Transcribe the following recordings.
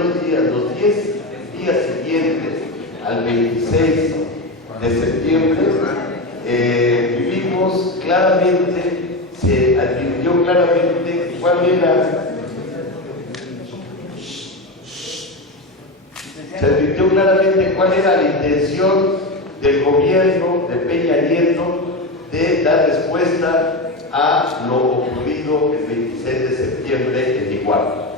primeros días, los 10 días siguientes al 26 de septiembre, vivimos claramente, se advirtió claramente cuál era. Se advirtió claramente cuál era la intención del gobierno de Peña Nieto de dar respuesta a lo ocurrido el 26 de septiembre en Iguala.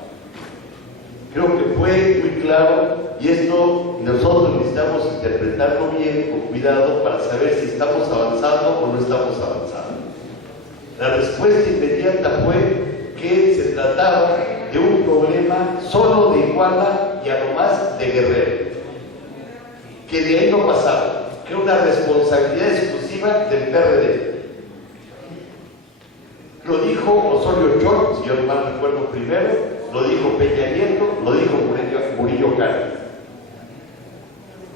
Creo que fue muy claro y esto nosotros necesitamos interpretarlo bien, con cuidado, para saber si estamos avanzando o no estamos avanzando. La respuesta inmediata fue que se trataba de un problema solo de Iguala y a lo más de Guerrero, que de ahí no pasaba, que era una responsabilidad exclusiva del PRD. Lo dijo Osorio Chong, si yo no mal recuerdo primero, lo dijo Peña Nieto, lo dijo Murillo Karam.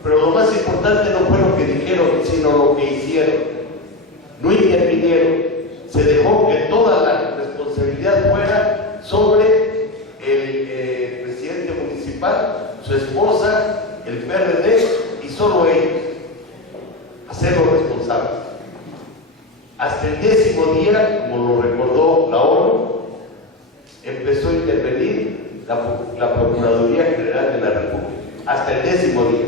Pero lo más importante no fue lo que dijeron, sino lo que hicieron. No intervinieron, se dejó que toda la responsabilidad fuera sobre el presidente municipal, su esposa, el PRD y solo ellos, hacerlo responsables. Hasta el 10º día, como lo recordó la ONU, empezó a intervenir la Procuraduría General de la República, hasta el 10º día.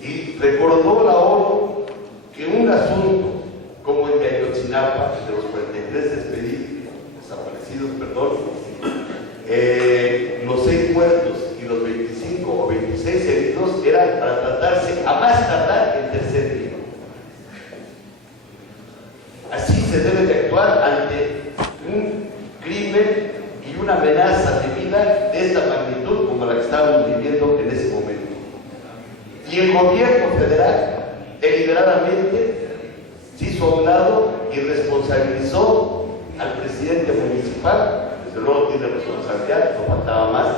Y recordó la ONU que un asunto como el de Ayotzinapa, de los 43 desaparecidos, los 6 muertos y los 25 o 26 heridos eran para tratarse a más tardar el tercer día. Así se debe de actuar ante un crimen y una amenaza de vida de esta magnitud como la que estábamos viviendo en ese momento. Y el gobierno federal deliberadamente se hizo a un lado y responsabilizó al presidente municipal. Desde luego tiene responsabilidad, no faltaba más,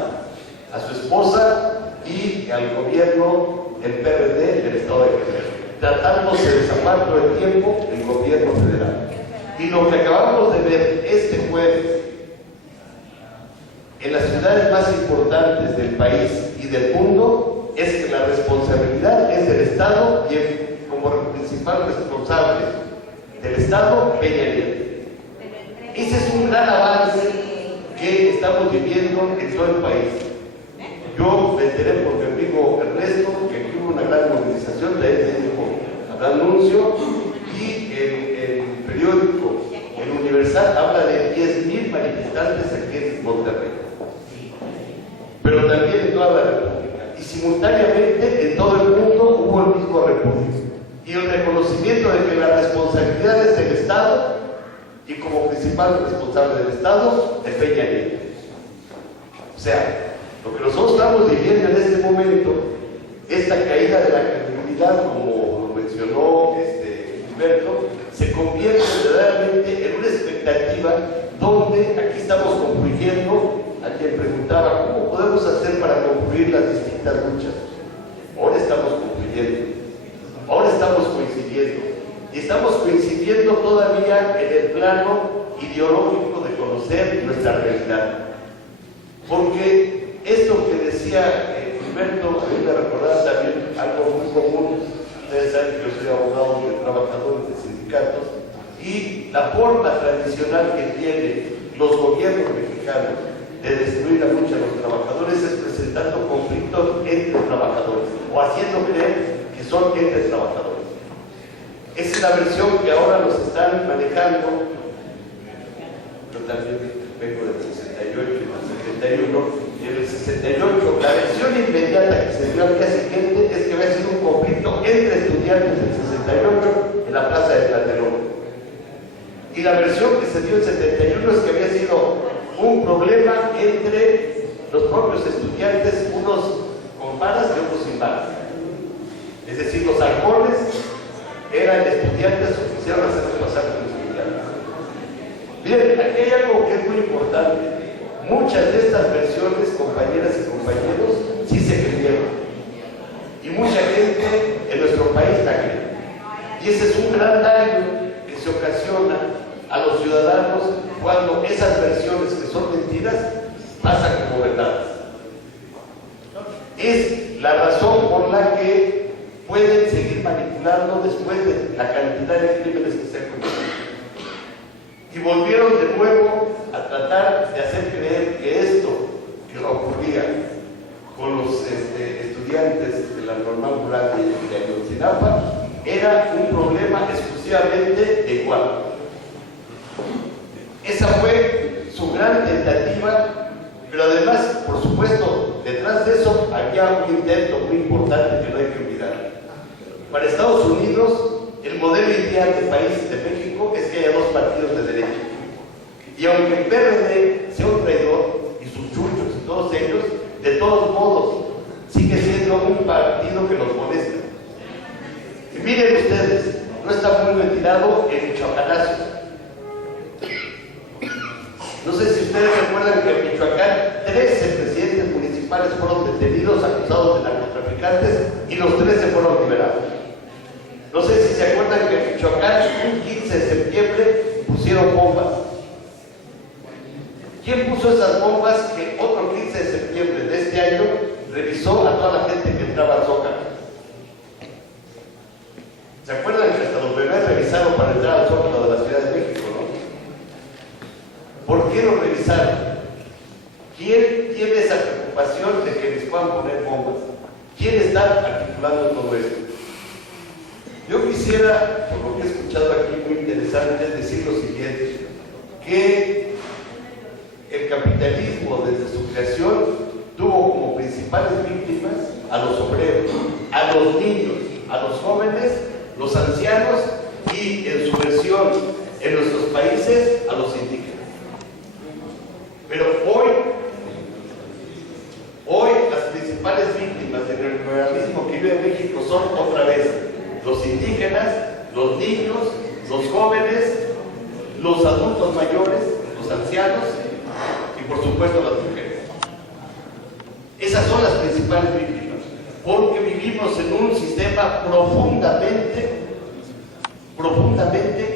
a su esposa y al gobierno del PRD del estado de Guerrero, tratándose de zapar todo el tiempo el gobierno federal. Y lo que acabamos de ver este jueves en las ciudades más importantes del país y del mundo es que la responsabilidad es del Estado y como principal responsable del Estado, Peña Nieto. Ese es un gran avance que estamos viviendo en todo el país. Yo me enteré por mi amigo Ernesto que aquí hubo una gran movilización, de él dijo un gran anuncio, y el periódico, el Universal, habla de 10,000 manifestantes aquí en Monterrey, pero también en toda la República, y simultáneamente en todo el mundo hubo el mismo repudio y el reconocimiento de que la responsabilidad es del Estado y como principal responsable del Estado de Peña Nieto. O sea, lo que nosotros estamos viviendo en este momento, esta caída de la credibilidad, como lo mencionó Humberto, se convierte verdaderamente en una expectativa donde aquí estamos concluyendo. A quien preguntaba cómo podemos hacer para concluir las distintas luchas. Ahora estamos concluyendo, ahora estamos coincidiendo, y estamos coincidiendo todavía en el plano ideológico de conocer nuestra realidad. Porque esto que decía Humberto, a mí me recordaba también algo muy común. Ustedes saben que yo soy abogado de trabajadores de sindicatos, y la forma tradicional que tienen los gobiernos mexicanos de destruir la lucha de los trabajadores es presentando conflictos entre trabajadores o haciendo creer que son entre trabajadores. Esa es la versión que ahora nos están manejando. Yo también vengo del 68 y del 71, y en el 68 la versión inmediata que se dio al día siguiente es que había sido un conflicto entre estudiantes del 68 en la plaza de Tlatelolco. Y la versión que se dio en el 71 es que había sido un problema entre los propios estudiantes, unos con varas y otros sin varas. Es decir, los halcones eran estudiantes que quisieron hacerse pasar como estudiantes. Bien, aquí hay algo que es muy importante. Muchas de estas versiones, compañeras y compañeros, sí se creyeron. Y mucha gente en nuestro país la cree. Y ese es un gran daño que se ocasiona a los ciudadanos cuando esas versiones que son mentiras pasan como verdades. es la razón por la que pueden seguir manipulando después de la cantidad de crímenes que se han cometido. Y volvieron de nuevo a tratar de hacer creer que esto que ocurría con los estudiantes de la Normal Rural de Ayotzinapa era un problema exclusivamente de Iguala. Esa fue su gran tentativa, pero además, por supuesto, detrás de eso había un intento muy importante que no hay que olvidar. Para Estados Unidos, el modelo ideal del país de México es que haya dos partidos de derecha. Y aunque el PRD sea un traidor, y sus chuchos y todos ellos, de todos modos, sigue siendo un partido que los molesta. Y miren ustedes, no está muy retirado el Michoacanazo. No sé si ustedes recuerdan que en Michoacán 13 presidentes municipales fueron detenidos acusados de narcotraficantes y los 13 fueron liberados. No sé si se acuerdan que en Michoacán un 15 de septiembre pusieron bombas. ¿Quién puso esas bombas que otro 15 de septiembre de este año revisó a toda la gente que entraba al Zócalo? ¿Se acuerdan que hasta los bebés revisaron para entrar al Zócalo de la Ciudad de México, no? ¿Por qué lo revisaron? ¿Quién tiene esa preocupación de que les puedan poner bombas? ¿Quién está articulando todo esto? Yo quisiera, por lo que he escuchado aquí muy interesante, decir lo siguiente, que el capitalismo desde su creación tuvo como principales víctimas a los obreros, a los niños, a los jóvenes, los ancianos y, en su versión en nuestros países, a los indígenas. Pero hoy las principales víctimas del neoliberalismo que vive en México son otra vez los indígenas, los niños, los jóvenes, los adultos mayores, los ancianos y por supuesto las mujeres. Esas son las principales víctimas, porque vivimos en un sistema profundamente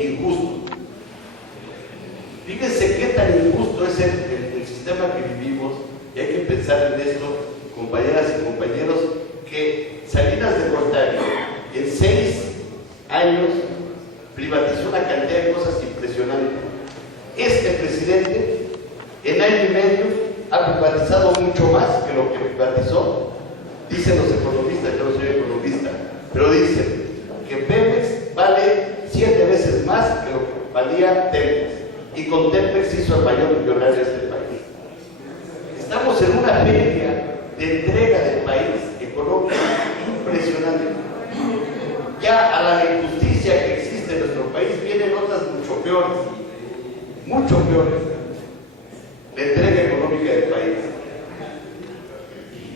injusto. Fíjense qué tan injusto es el sistema que vivimos, y hay que pensar en esto, compañeras y compañeros, que Salinas de Gortari en 6 años privatizó una cantidad de cosas impresionantes. Este presidente en año y medio ha privatizado mucho más que lo que privatizó. Dicen los economistas, yo no soy economista, pero dicen que Pemex vale 7 veces más que lo que valía Telmex, y con Telmex hizo el mayor millonario de este país. Estamos en una feria de entrega del país económica impresionante. Ya a la injusticia que existe en nuestro país vienen otras mucho peores, la entrega económica del país.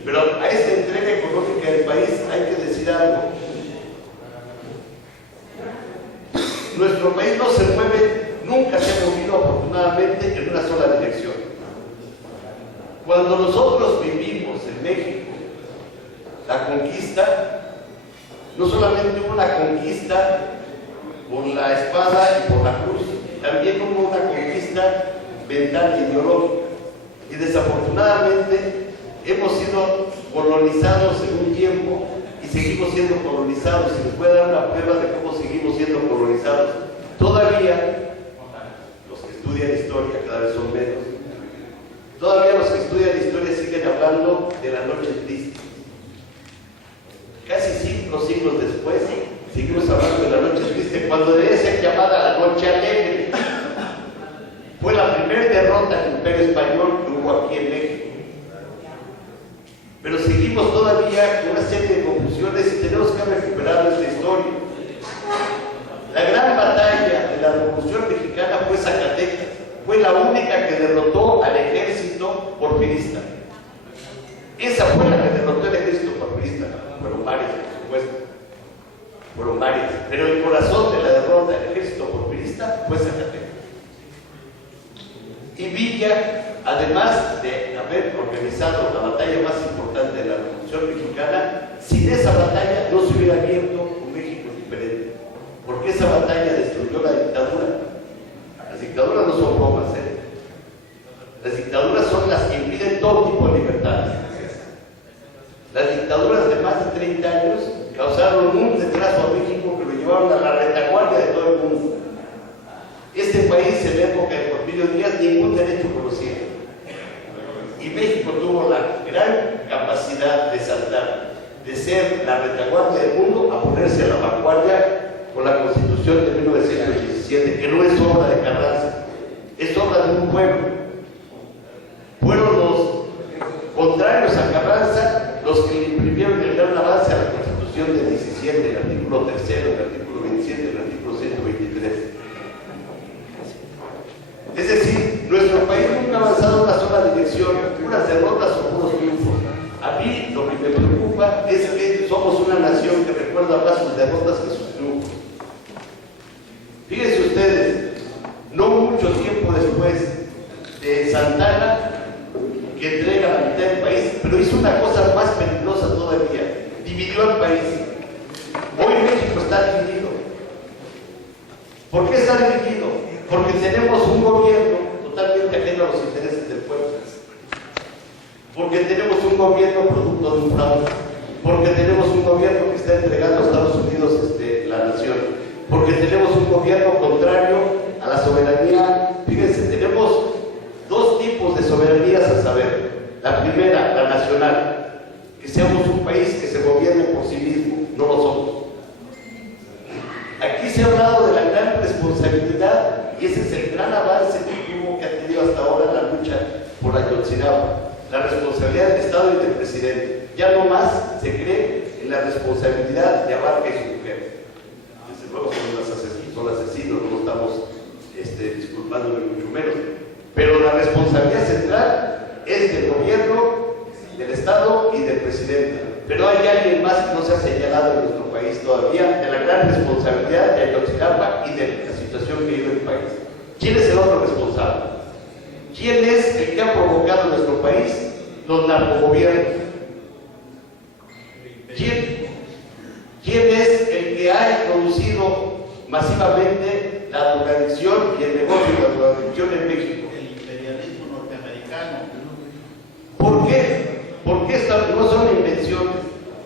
Pero a esta entrega económica del país hay que decir algo. Nuestro país no se mueve, nunca se ha movido afortunadamente en una sola dirección. Cuando nosotros vivimos en México la conquista, no solamente hubo una conquista por la espada y por la cruz, también hubo una conquista mental e ideológica. Y desafortunadamente hemos sido colonizados en un tiempo y seguimos siendo colonizados. Y les voy a dar una prueba de cómo seguimos siendo colonizados. Todavía los que estudian historia, cada vez son menos, todavía los que estudian historia siguen hablando de la noche triste. Casi 5 siglos después, seguimos hablando de la noche triste, cuando debe ser llamada la noche alegre. Fue la primera derrota del Imperio Español que hubo aquí en México. Pero seguimos todavía con una serie de confusiones y tenemos que recuperar nuestra historia. La gran batalla de la Revolución Mexicana fue Zacatecas. Fue la única que derrotó al ejército porfirista. Esa fue la que derrotó al ejército porfirista. Fueron varias, por supuesto. Fueron varias. Pero el corazón de la derrota del ejército porfirista fue Zacatecas. Y Villa, además de haber organizado la batalla más importante de la Revolución Mexicana, sin esa batalla no se hubiera abierto un México diferente, porque esa batalla destruyó la dictadura. Las dictaduras no son bromas, Las dictaduras son las que impiden todo tipo de libertades. Las dictaduras de más de 30 años causaron un retraso a México que lo llevaron a la retaguardia de todo el mundo. Este país en la época de Porfirio Díaz ningún derecho conocía. Y México tuvo la gran capacidad de saltar, de ser la retaguardia del mundo a ponerse a la vanguardia con la Constitución de 1917, que no es obra de Carranza, es obra de un pueblo. Fueron los contrarios a Carranza los que le imprimieron el gran avance a la Constitución del 17, el artículo 3, el artículo 27, el artículo 123. Es decir, nuestro país nunca ha avanzado en una sola dirección, puras derrotas o puros triunfos. A mí lo que me preocupa es que somos una nación que recuerda más sus derrotas que sus triunfos. Fíjense ustedes, no mucho tiempo después de Santana, que entrega la mitad del país, pero hizo una cosa más peligrosa todavía, dividió al país. Hoy México está dividido. ¿Por qué está dividido? Porque tenemos un gobierno totalmente ajeno a los intereses del pueblo. Porque tenemos un gobierno producto de un fraude. Porque tenemos un gobierno que está entregando a Estados Unidos la nación. Porque tenemos un gobierno contrario a la soberanía. Fíjense, tenemos dos tipos de soberanías a saber. La primera, la nacional, que seamos un país que se gobierne por sí mismo, no lo somos. Aquí se ha hablado de la gran responsabilidad y ese es el gran avance que ha tenido hasta ahora la lucha por Ayotzinapa, la responsabilidad del Estado y del presidente. Ya no más se cree en la responsabilidad de Abarca y su mujer. Desde luego son asesinos, no estamos disculpando ni mucho menos. Pero la responsabilidad central es del gobierno, del Estado y del presidente. Pero hay alguien más que no se ha señalado en nuestro país todavía de la gran responsabilidad de Ayotzinapa y de la situación que vive el país. ¿Quién es el otro responsable? ¿Quién es el que ha provocado en nuestro país los narcogobiernos? ¿Quién es el que ha introducido masivamente la drogadicción y el negocio de la drogadicción en México? ¿Por qué? Porque estas no son invenciones,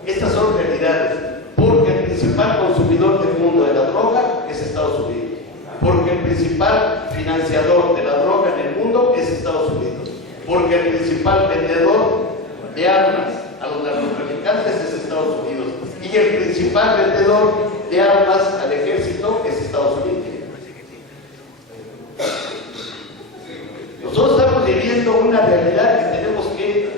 estas son realidades. Porque el principal consumidor del mundo de la droga es Estados Unidos. Porque el principal financiador de la droga en el mundo es Estados Unidos. Porque el principal vendedor de armas a los narcotraficantes es Estados Unidos. Y el principal vendedor de armas al ejército es Estados Unidos. Nosotros estamos viviendo una realidad que tenemos que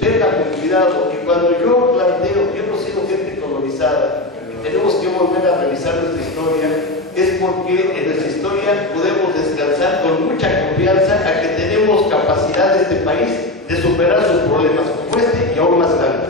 verla con cuidado. Y cuando yo planteo que hemos sido gente colonizada, que tenemos que volver a revisar nuestra historia, es porque en nuestra historia podemos descansar con mucha confianza a que tenemos capacidad de este país de superar sus problemas como este y aún más grandes.